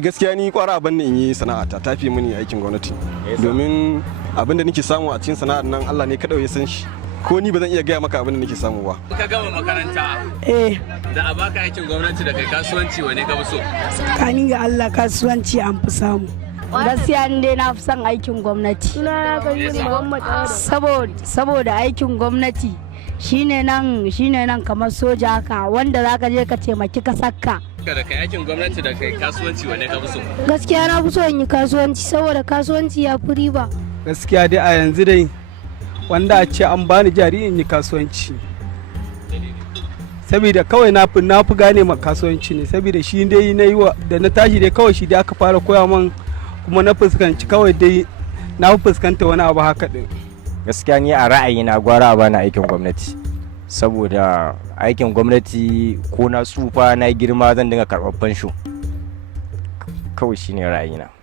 Gaskiya ni kwara abin da in yi sana'ata tafi mini aikin gwamnati domin abin da nake samu a cikin sana'ar nan Allah ne kadai ya san shi ko ni ba zan iya gaya maka abin da nake samu ba. Ka gama makaranta da a baka aikin gwamnati da kai kasuwanci wane ka fi so? Kani ga Allah kasuwanci an fi samu. Gaskiya ni dai na fi son aikin gwamnati saboda aikin gwamnati shine nan kamar soja haka wanda zaka je ka taimaki kasarka. Da kai aikin gwamnati da kai kasuwanci wane ka fi so? Gaskiya na fi so in yi kasuwanci saboda kasuwanci ya fi riba. Gaskiya dai a yanzu dai wanda a ce an bani jari in yi kasuwanci saboda kawai na fi gane ma kasuwanci ne saboda shi dai na yi da na tashi dai kawai shi dai aka fara koya man kuma na fuskanci kawai dai na fuskanta wani abu haka din. Gaskiya ni a ra'ayina gwara a bani aikin gwamnati saboda aikin gwamnati ko na tsufa na girma zan dinga karɓar fansho kawai shine ra'ayina.